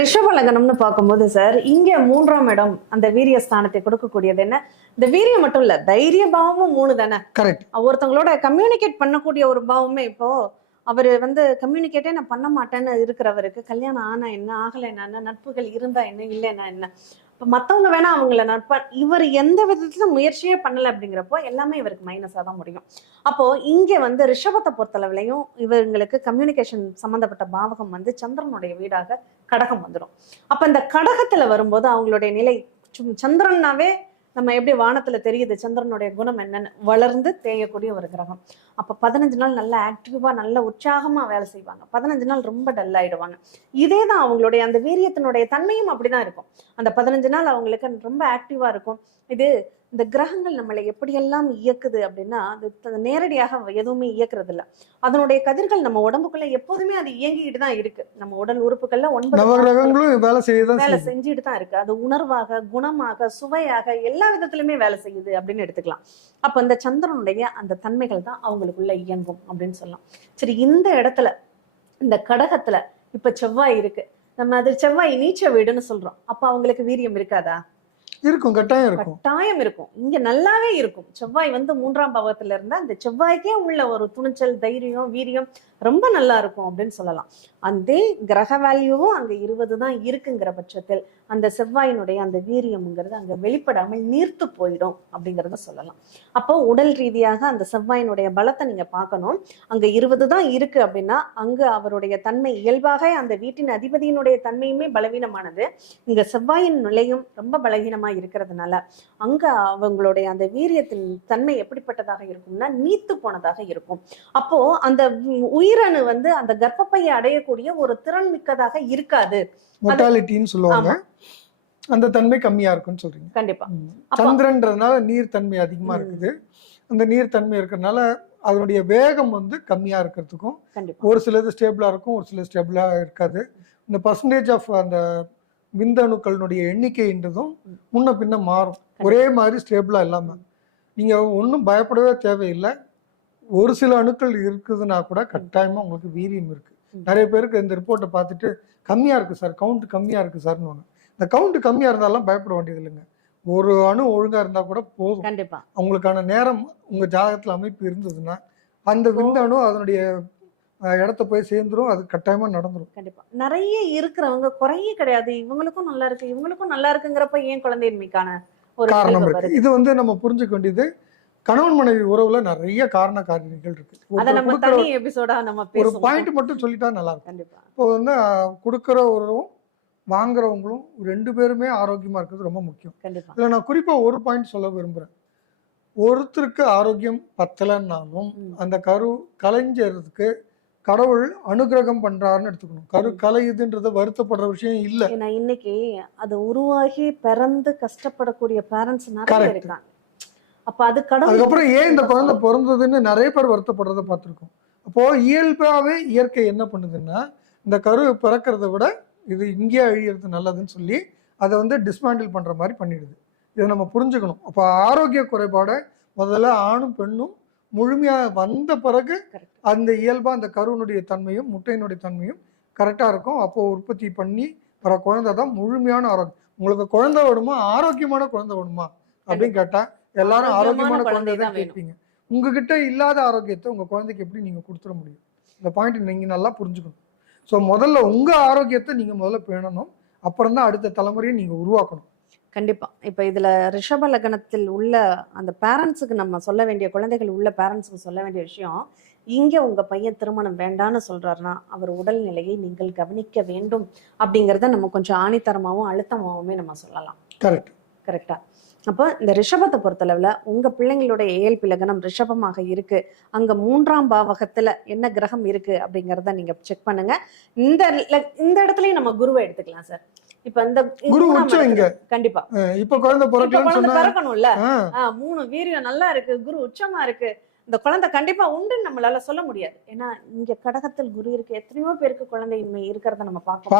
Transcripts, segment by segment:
ரிஷப லக்னம்னு பார்க்கும்போது சார் இங்க மூன்றாம் இடம் அந்த வீரிய ஸ்தானத்தை கொடுக்கக்கூடியது என்ன? இந்த வீரியம் மட்டும் இல்ல தைரிய பாவமும் மூணு தானே? கரெக்ட் ஒருத்தவங்களோட கம்யூனிகேட் பண்ணக்கூடிய ஒரு பாவமே இப்போ அவர் வந்து கம்யூனிகேட்டே நான் பண்ண மாட்டேன்னு இருக்கிறவருக்கு கல்யாணம் ஆனா என்ன ஆகலை என்ன நட்புகள் இருந்தா என்ன இல்லைன்னா என்ன? இப்போ மற்றவங்க வேணா அவங்கள நட்பா இவர் எந்த விதத்துல முயற்சியே பண்ணலை அப்படிங்கிறப்போ எல்லாமே இவருக்கு மைனஸாக தான் முடியும். அப்போது இங்கே வந்து ரிஷபத்தை பொறுத்தளவுலையும் இவங்களுக்கு கம்யூனிகேஷன் சம்மந்தப்பட்ட பாவகம் வந்து சந்திரனுடைய வீடாக கடகம் வந்துடும். அப்போ இந்த கடகத்தில் வரும்போது அவங்களுடைய நிலை சும்- சந்திரன்னாவே நம்ம எப்படி வானத்துல தெரியுது சந்திரனுடைய குணம் என்னன்னு? வளர்ந்து தேயக்கூடிய ஒரு கிரகம். அப்போ பதினஞ்சு நாள் நல்லா ஆக்டிவாக நல்ல உற்சாகமா வேலை செய்வாங்க. பதினஞ்சு நாள் ரொம்ப டல் ஆகிடுவாங்க இதே தான் அவங்களுடைய அந்த வீரியத்தினுடைய தன்மையும் அப்படிதான் இருக்கும். அந்த பதினஞ்சு நாள் அவங்களுக்கு ரொம்ப ஆக்டிவாக இருக்கும். இது இந்த கிரகங்கள் நம்மளை எப்படியெல்லாம் இயக்குது அப்படின்னா அது நேரடியாக எதுவுமே இயக்குறது இல்ல அதனுடைய கதிர்கள் நம்ம உடம்புக்குள்ள எப்போதுமே அது இயங்கிட்டு தான் இருக்கு. நம்ம உடல் உறுப்புகள்ல ஒன்பது வேலை செய்யுது. செஞ்சுட்டு தான் இருக்கு. அது உணர்வாக குணமாக சுவையாக எல்லா விதத்திலுமே வேலை செய்யுது அப்படின்னு எடுத்துக்கலாம். அப்ப இந்த சந்திரனுடைய அந்த தன்மைகள் தான் அவங்களுக்குள்ள இயங்கும் அப்படின்னு சொல்லலாம். சரி இந்த இடத்துல இந்த கடகத்துல இப்ப செவ்வாய் இருக்கு. நம்ம அது செவ்வாய் நீச்ச வீடுன்னு சொல்றோம். அப்ப அவங்களுக்கு வீரியம் இருக்காதா? இருக்கும் கட்டாயம் இருக்கும். கட்டாயம் இருக்கும். இங்க நல்லாவே இருக்கும். செவ்வாய் வந்து மூன்றாம் பாவத்துல இருந்தா அந்த செவ்வாய்க்கே உள்ள ஒரு துணிச்சல் தைரியம் வீரியம் ரொம்ப நல்லா இருக்கும் அப்படின்னு சொல்லலாம். அதே கிரக வேல்யூவும் அங்க இருபது தான் இருக்குங்கிற பட்சத்தில். அந்த செவ்வாயினுடைய அந்த வீரியம்ங்கிறது அங்க வெளிப்படாமல் நீர்த்து போயிடும் அப்படிங்கறத சொல்லலாம். அப்போ உடல் ரீதியாக அந்த செவ்வாயினுடைய பலத்தை நீங்க பார்க்கணும். அங்க இருபது தான் இருக்கு அப்படின்னா அங்க அவருடைய தன்மை இயல்பாக அந்த வீட்டின் அதிபதியினுடைய தன்மையுமே பலவீனமானது. இங்க செவ்வாயின் நிலையும் ரொம்ப பலவீனமா இருக்கிறதுனால அங்க அவங்களுடைய அந்த வீரியத்தின் தன்மை எப்படிப்பட்டதாக இருக்கும்னா நீத்து போனதாக இருக்கும். அப்போ அந்த உயிரணு வந்து அந்த கர்ப்பப்பையை அடையக்கூடிய ஒரு திறன் மிக்கதாக இருக்காது. மொட்டாலிட்டின்னு சொல்லுவாங்க. அந்த தன்மை கம்மியா இருக்குன்னு சொல்றீங்க. கண்டிப்பா. சந்திரன்றதுனால நீர் தன்மை அதிகமா. இருக்குது. அந்த நீர் தன்மை இருக்கிறதுனால அதனுடைய வேகம் வந்து கம்மியா இருக்கிறதுக்கும் ஒரு சிலது ஸ்டேபிளா இருக்கும் ஒரு சில ஸ்டேபிளா இருக்காது. இந்த பர்சன்டேஜ் ஆஃப் அந்த விந்தணுக்களினுடைய எண்ணிக்கைன்றதும் முன்ன பின்ன மாறும். ஒரே மாதிரி ஸ்டேபிளா இல்லாம. நீங்க ஒன்றும் பயப்படவே தேவையில்லை. ஒரு சில அணுக்கள் இருக்குதுன்னா கூட கட்டாயமா உங்களுக்கு வீரியம் இருக்கு. நிறைய பேருக்கு இந்த ரிப்போர்ட்டை பார்த்துட்டு கம்மியா இருக்கு சார் கவுண்ட் கம்மியா இருக்கு சார்னு இந்த கவுண்ட் கம்மியா இருந்தாலும் பயப்பட வேண்டியது இல்லைங்க ஒரு அணு ஒழுங்கா இருந்தா கூட போதும். கண்டிப்பா. அவங்களுக்கான நேரம் உங்க ஜாதகத்துல அமைப்பு இருந்ததுன்னா அந்த விந்தணு அதனுடைய இடத்த போய் சேர்ந்துரும் அது கட்டாயமா நடந்துரும். கண்டிப்பா. நிறைய இருக்கிறவங்க குறைய கிடையாது. இவங்களுக்கும் நல்லா இருக்கு இவங்களுக்கும் நல்லா இருக்குங்கிறப்ப ஏன் குழந்தையின்மைக்கான ஒரு காரணம் இருக்கு. இது வந்து நம்ம புரிஞ்சுக்க வேண்டியது கணவன் மனைவி உறவுல நிறைய காரண காரணிகள் இருக்கு கொடுக்கிற ஒரு பாயிண்ட் மட்டும் சொல்லிட்டா நல்லா இருக்கும். இப்போ வந்து அஹ், கொடுக்கறவரும் வாங்குறவங்களும் ரெண்டு பேருமே ஆரோக்கியமா இருக்கிறது ரொம்ப முக்கியம். இதுல நான் குறிப்பா ஒரு பாயிண்ட் சொல்ல விரும்புறேன். ஒருத்தருக்கு ஆரோக்கியம் பத்தலைன்னாலும். அந்த கரு கலைஞருக்கு கடவுள் அனுகிரகம் பண்றாருன்னு எடுத்துக்கணும். கரு கலையுதுன்றது வருத்தப்படுற விஷயம் இல்ல. ஏன்னா இன்னைக்கு அது உருவாகி பிறந்து கஷ்டப்படக்கூடிய பேரண்ட்ஸ் நிறைய. இருக்காங்க. அப்ப அது கடவுள் அதுக்கப்புறம் ஏன் இந்த குழந்தை பிறந்ததுன்னு நிறைய பேர் வருத்தப்படுறத பார்த்துருக்கோம். அப்போ இயல்பாவே இயற்கை என்ன பண்ணுதுன்னா இந்த கரு பிறக்கிறத விட இது இங்கேயே அழியிறது நல்லதுன்னு சொல்லி அதை வந்து டிஸ்மேண்டில் பண்ற மாதிரி பண்ணிடுது. இதை நம்ம புரிஞ்சுக்கணும். அப்போ ஆரோக்கிய குறைபாடை முதல்ல ஆணும் பெண்ணும் முழுமையா வந்த பிறகு. அந்த இயல்பா அந்த கருவினுடைய தன்மையும் முட்டையினுடைய தன்மையும் கரெக்டா இருக்கும். அப்போ உற்பத்தி பண்ணி வர குழந்தை தான் முழுமையான ஆரோக்கியம். உங்களுக்கு குழந்தை வேணுமா? ஆரோக்கியமான குழந்தை வேணுமா? அப்படின்னு கேட்டா எல்லாரும் ஆரோக்கியமான குழந்தை தான். கேட்பீங்க. உங்ககிட்ட இல்லாத ஆரோக்கியத்தை உங்க குழந்தைக்கு எப்படி நீங்க கொடுத்துட முடியும்? இந்த பாயிண்ட் நீங்க நல்லா புரிஞ்சுக்கணும். ஸோ முதல்ல உங்க ஆரோக்கியத்தை நீங்க முதல்ல பேணணும். அப்புறம் தான் அடுத்த தலைமுறையை நீங்க உருவாக்கணும். கண்டிப்பா. இப்ப இதுல ரிஷப லக்னத்தில் உள்ள அந்த பேரண்ட்ஸுக்கு நம்ம சொல்ல வேண்டிய குழந்தைகள் உள்ள பேரண்ட்ஸுக்கு சொல்ல வேண்டிய விஷயம் இங்க உங்க பையன் திருமணம் வேண்டான்னு சொல்றாருன்னா அவர் உடல்நிலையை நீங்கள் கவனிக்க வேண்டும். அப்படிங்கறத நம்ம கொஞ்சம் ஆணித்தரமாவும் அழுத்தமாவுமே நம்ம சொல்லலாம். கரெக்ட் கரெக்டா அப்போ இந்த ரிஷபத்தை பொறுத்தளவுல உங்க பிள்ளைங்களுடைய இயல்பு லக்னம் ரிஷபமாக இருக்கு. அங்க மூன்றாம் பாவகத்துல என்ன கிரகம் இருக்கு அப்படிங்கறத நீங்க செக் பண்ணுங்க. இந்த இந்த இடத்துலயும் நம்ம குருவை எடுத்துக்கலாம் சார். இப்ப இந்த குரு உச்சம் இங்க. கண்டிப்பா. இப்ப குழந்தை பிறக்கணும்ல. மூணு வீரியம் நல்லா இருக்கு. குரு உச்சமா இருக்கு. இந்த குழந்தை கண்டிப்பா உண்டுன்னு நம்மளால சொல்ல முடியாது. ஏன்னா இங்க கடகத்தில் குரு இருக்கு. எத்தனையோ பேருக்கு குழந்தையின்மை இருக்கிறத நம்ம பார்க்க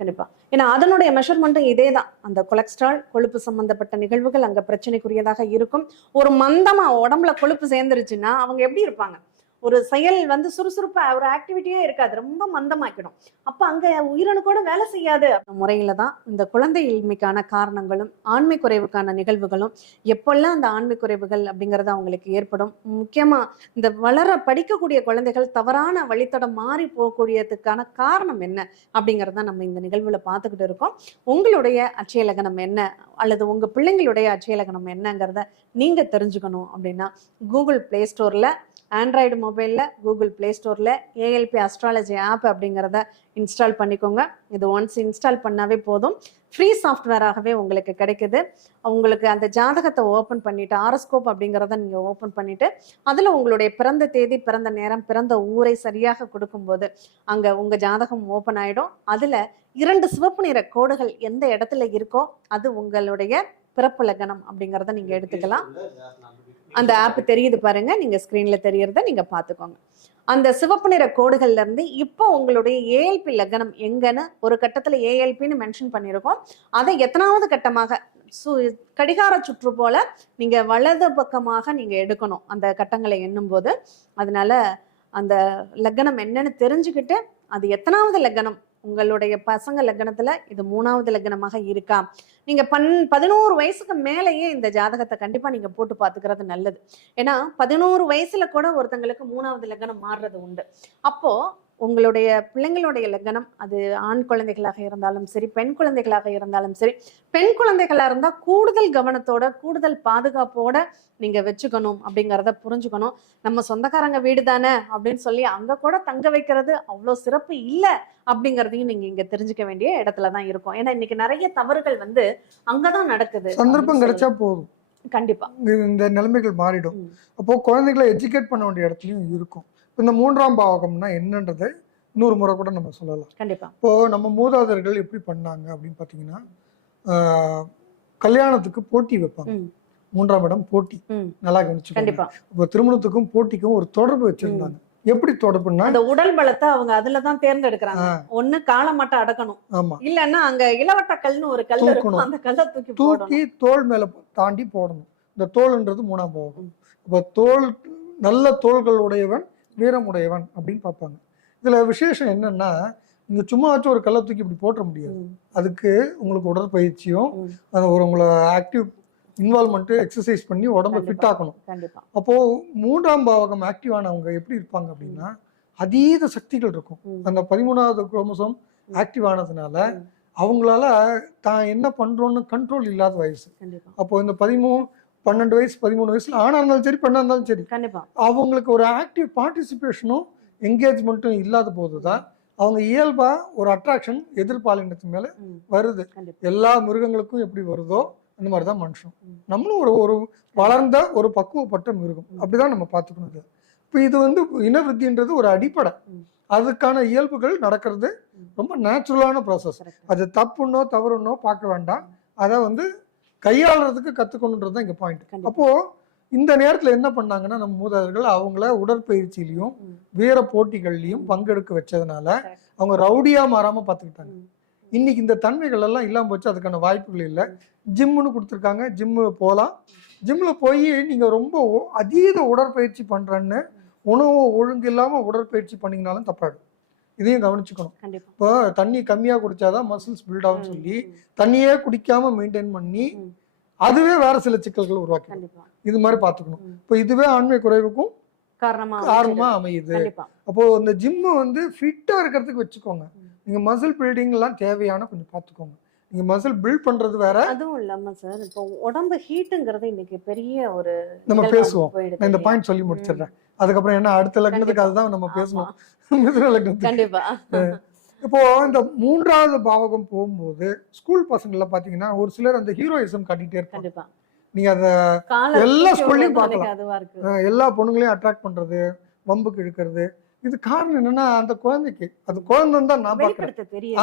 கண்டிப்பா. ஏன்னா அதனுடைய மெஷர்மெண்ட்டும் இதே தான் அந்த கொலஸ்ட்ரால் கொழுப்பு சம்பந்தப்பட்ட நிகழ்வுகள் அங்க பிரச்சனைக்குரியதாக இருக்கும். ஒரு மந்தமா உடம்புல கொழுப்பு சேர்ந்துருச்சுன்னா அவங்க எப்படி இருப்பாங்க? ஒரு செயல் வந்து சுறுசுறுப்பாக ஒரு ஆக்டிவிட்டியே இருக்காது. ரொம்ப மந்தமாக்கிடும். அப்போ அங்கே உயிரணுக்கோட வேலை செய்யாது. முறையில் தான் இந்த குழந்தை இன்மைக்கான காரணங்களும் ஆண்மை குறைவுக்கான நிகழ்வுகளும் எப்பெல்லாம் அந்த ஆண்மை குறைவுகள் அப்படிங்கிறது அவங்களுக்கு ஏற்படும். முக்கியமாக இந்த வளர படிக்கக்கூடிய குழந்தைகள் தவறான வழித்தடம் மாறி போகக்கூடியதுக்கான காரணம் என்ன அப்படிங்கிறத நம்ம இந்த நிகழ்வில் பார்த்துக்கிட்டு இருக்கோம். உங்களுடைய அட்சய என்ன? அல்லது உங்கள் பிள்ளைங்களுடைய அட்சய என்னங்கிறத நீங்கள் தெரிஞ்சுக்கணும் அப்படின்னா கூகுள் ப்ளே ஸ்டோரில் ஆண்ட்ராய்டு மொபைலில் கூகுள் ப்ளே ஸ்டோரில் ஏஎல்பி அஸ்ட்ராலஜி ஆப் அப்படிங்கிறத இன்ஸ்டால் பண்ணிக்கோங்க. இது ஒன்ஸ் இன்ஸ்டால் பண்ணாவே போதும். ஃப்ரீ சாஃப்ட்வேராகவே உங்களுக்கு கிடைக்குது. உங்களுக்கு அந்த ஜாதகத்தை ஓப்பன் பண்ணிட்டு ஆரஸ்கோப் அப்படிங்கிறத நீங்கள் ஓப்பன் பண்ணிட்டு அதில் உங்களுடைய பிறந்த தேதி பிறந்த நேரம் பிறந்த ஊரை சரியாக கொடுக்கும்போது அங்கே உங்கள் ஜாதகம் ஓப்பன் ஆகிடும் அதில் இரண்டு சிவப்பு நிற கோடுகள் எந்த இடத்துல இருக்கோ அது உங்களுடைய பிறப்பு லக்னம் அப்படிங்கிறத நீங்கள் எடுத்துக்கலாம். அந்த ஆப் தெரியுது பாருங்க. நீங்க ஸ்கிரீன்ல தெரியறத நீங்க பாத்துக்கோங்க. அந்த சிவப்பு நிற கோடுகள்ல இருந்து இப்போ உங்களுடைய ஏஎல்பி லக்னம் எங்கன்னு ஒரு கட்டத்துல ஏஎல்பின்னு மென்ஷன் பண்ணியிருக்கோம் அதை எத்தனாவது கட்டமாக சு கடிகார சுற்று போல நீங்க வலது பக்கமாக நீங்க எடுக்கணும். அந்த கட்டங்களை எண்ணும் போது அதனால அந்த லக்னம் என்னன்னு தெரிஞ்சுக்கிட்டு அது எத்தனாவது லக்னம் உங்களுடைய பசங்க லக்னத்துல இது மூணாவது லக்னமாக இருக்கா? நீங்க பன் பதினோரு வயசுக்கு மேலேயே இந்த ஜாதகத்தை கண்டிப்பா நீங்க போட்டு பாத்துக்கிறது நல்லது. ஏன்னா பதினோரு வயசுல கூட ஒருத்தங்களுக்கு மூணாவது லக்னம் மாறுறது உண்டு. அப்போ உங்களுடைய பிள்ளைங்களுடைய லக்னம் அது ஆண் குழந்தைகளாக இருந்தாலும் சரி பெண் குழந்தைகளாக இருந்தாலும் சரி பெண் குழந்தைகளா இருந்தா கூடுதல் கவனத்தோட கூடுதல் பாதுகாப்போட நீங்க வச்சுக்கணும் அப்படிங்கிறத புரிஞ்சுக்கணும். நம்ம சொந்தக்காரங்க வீடு தானே அப்படின்னு சொல்லி அங்க கூட தங்க வைக்கிறது அவ்வளோ சிறப்பு இல்லை அப்படிங்கிறதையும் நீங்க இங்க தெரிஞ்சுக்க வேண்டிய இடத்துல தான் இருக்கும். ஏன்னா இன்னைக்கு நிறைய தவறுகள் வந்து அங்கதான் நடக்குது. சந்தர்ப்பம் கிடைச்சா போதும். சொல்லலாம். கண்டிப்பா. இது- இந்த நிலைமைகள் மாறிடும். அப்போ குழந்தைகளை எஜுகேட் பண்ண வேண்டிய இடத்துலையும் இருக்கும். இந்த மூன்றாம் பாவகம்னா என்னன்றதை இன்னொரு முறை கூட நம்ம சொல்லலாம். கண்டிப்பா. இப்போ நம்ம மூதாதையர்கள் எப்படி பண்ணாங்க அப்படின்னு பார்த்தீங்கன்னா கல்யாணத்துக்கு போட்டி வைப்பாங்க. மூன்றாம் இடம் போட்டி. நல்லா கவனிச்சுக்கோங்க. கண்டிப்பா. இப்போ திருமணத்துக்கும் போட்டிக்கும் ஒரு தொடர்பு வச்சிருந்தாங்க. எப்படி தொடர்புன்னா அந்த உடல் பலத்தை அவங்க அதுலதான் தேர்ந்தெடுக்கிறாங்க. ஒண்ணு காலை மட்டும் அடக்கணும். ஆமா. இல்லன்னா அங்க இளவட்ட கல்னு ஒரு கல் இருக்கும். அந்த கல்லை தூக்கி தூக்கி தோல் மேல தாண்டி போடணும். இந்த தோல்ன்றது மூணாம் பாவகம். ம். இப்போ தோல் நல்ல தோள்கள் உடையவன் வீரமுடையவன் அப்படின்னு பார்ப்பாங்க. இதுல விசேஷம் என்னன்னா நீங்க சும்மா வச்சு ஒரு கல்லை தூக்கி இப்படி போட்ட முடியாது. அதுக்கு உங்களுக்கு உடற்பயிற்சியும் ஒரு உங்களை ஆக்டிவ் இன்வால்மெண்ட் எக்ஸசைஸ் பண்ணி உடம்ப. ஃபிட் ஆக்கணும். கண்டிப்பா. அப்போ மூன்றாம் பாவகம் ஆக்டிவ் ஆனவங்க எப்படி இருப்பாங்க அப்படின்னா அதீத சக்திகள் இருக்கும். அந்த பதிமூணாவது குரோமோசோம் ஆக்டிவ் ஆனதுனால. அவங்களால தான் என்ன பண்றோம்னு கண்ட்ரோல் இல்லாத வயசு. கண்டிப்பா. அப்போ இந்த பதிமூணு பன்னெண்டு வயசு பதிமூணு வயசுல ஆணா இருந்தாலும் சரி பெண்ணா இருந்தாலும் சரி. கண்டிப்பா. அவங்களுக்கு ஒரு ஆக்டிவ் பார்ட்டிசிபேஷனும் என்கேஜ்மெண்ட்டும் இல்லாத போதுதான் அவங்க இயல்பா ஒரு அட்ராக்ஷன் எதிர்பாலினத்து மேல வருது. எல்லா மிருகங்களுக்கும் எப்படி வருதோ அந்த மாதிரி தான் மனுஷன். நம்மளும் ஒரு ஒரு வளர்ந்த ஒரு பக்குவப்பட்ட மிருகம். அப்படிதான் நம்ம பார்த்துக்கணும் இது. இப்போ இது வந்து இனவிருத்தின்றது ஒரு அடிப்படை. அதுக்கான இயல்புகள் நடக்கிறது. ரொம்ப நேச்சுரலான ப்ராசஸ். அது தப்புன்னோ தவறுன்னோ பார்க்க வேண்டாம். அதை வந்து கையாளுறதுக்கு கற்றுக்கணுன்றது தான் இங்கே பாயிண்ட் கண்டிப்பா. அப்போ இந்த நேரத்தில் என்ன பண்ணாங்கன்னா நம்ம மூதாதையர்கள் அவங்கள உடற்பயிற்சியிலையும். வீர போட்டிகள்லையும் பங்கெடுக்க வச்சதுனால. அவங்க ரவுடியா மாறாம பார்த்துக்கிட்டாங்க. இன்னைக்கு இந்த தன்மைகள் எல்லாம் இல்லாம போச்சு அதுக்கான வாய்ப்புகள் இல்லை ஜிம்முன்னு கொடுத்துருக்காங்க ஜிம்மு போகலாம் ஜிம்மில் போய் நீங்கள் ரொம்ப அதீத உடற்பயிற்சி பண்ணுறேன்னு உணவு ஒழுங்கு இல்லாமல் உடற்பயிற்சி பண்ணீங்கனாலும் தப்பாயிடும் இதையும் கவனிச்சுக்கணும். இப்போ தண்ணி கம்மியாக குடிச்சாதான் மசில்ஸ் பில்ட் ஆகும்னு ம், சொல்லி தண்ணியே குடிக்காம மெயின்டைன் பண்ணி. அதுவே வேற சில சிக்கல்கள் உருவாக்கி இது மாதிரி பார்த்துக்கணும். இப்போ இதுவே ஆண்மை குறைவுக்கும் காரணமா. அமையுது. அப்போ இந்த ஜிம்மு வந்து ஃபிட்டா இருக்கிறதுக்கு வச்சுக்கோங்க. நீங்க மசில் பில்டிங் எல்லாம் தேவையான கொஞ்சம் பார்த்துக்கோங்க. நீங்க மசில் பில்ட் பண்றது வேற. அதுவும் இல்லாம சார் இப்போ உடம்பு ஹீட்டுங்கிறது இன்னைக்கு பெரிய ஒரு நம்ம பேசுவோம். நான் இந்த? பாயிண்ட் சொல்லி முடிச்சிடுறேன். அதுக்கப்புறம் என்ன அடுத்த லக்னத்துக்கு. அதுதான் நம்ம. பேசணும். மிதுன லக்னத்துக்கு. கண்டிப்பா. இப்போ இந்த மூன்றாவது பாவகம் போகும்போது ஸ்கூல் பசங்கள்ல பாத்தீங்கன்னா ஒரு சிலர் அந்த ஹீரோயிசம் காட்டிட்டே இருப்பாங்க. நீங்க அத எல்லா ஸ்கூல்லயும் பார்க்கலாம். எல்லா பொண்ணுங்களையும் அட்ராக்ட் பண்றது வம்புக்கு இழுக்கிறது இது காரணம் என்னன்னா அந்த குழந்தைக்கு. அது குழந்தைன்னு தான் நான் பாக்குறேன்.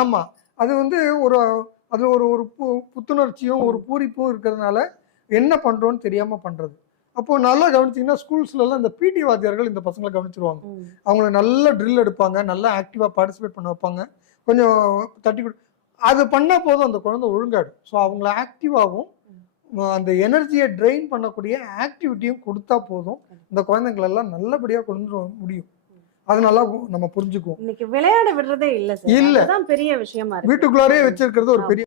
ஆமா. அது வந்து ஒரு அது ஒரு ஒரு பு- புத்துணர்ச்சியும் ஒரு பூரிப்பும் இருக்கிறதுனால என்ன பண்றோம்னு தெரியாம பண்றது. அப்போ நல்லா கவனிச்சீங்கன்னா ஸ்கூல்ஸ்ல எல்லாம் இந்த பிடி வாத்தியார்கள் இந்த பசங்களை கவனிச்சிருவாங்க. அவங்கள நல்ல ட்ரில் எடுப்பாங்க நல்லா ஆக்டிவா பார்ட்டிசிபேட் பண்ண வைப்பாங்க. கொஞ்சம் தட்டி கொடு அது பண்ணா போதும் அந்த குழந்தை ஒழுங்காடும் ஸோ அவங்கள ஆக்டிவாகவும் அந்த எனர்ஜியை ட்ரெயின் பண்ணக்கூடிய ஆக்டிவிட்டியும் கொடுத்தா போதும். இந்த குழந்தைங்கள எல்லாம் நல்லபடியா கொண்டு முடியும். அது நல்லா நம்ம புரிஞ்சுக்குவோம். இன்னைக்கு விளையாட விடுறதே இல்ல இல்ல. பெரிய விஷயமா வீட்டுக்குள்ளாரே வச்சிருக்கிறது ஒரு பெரிய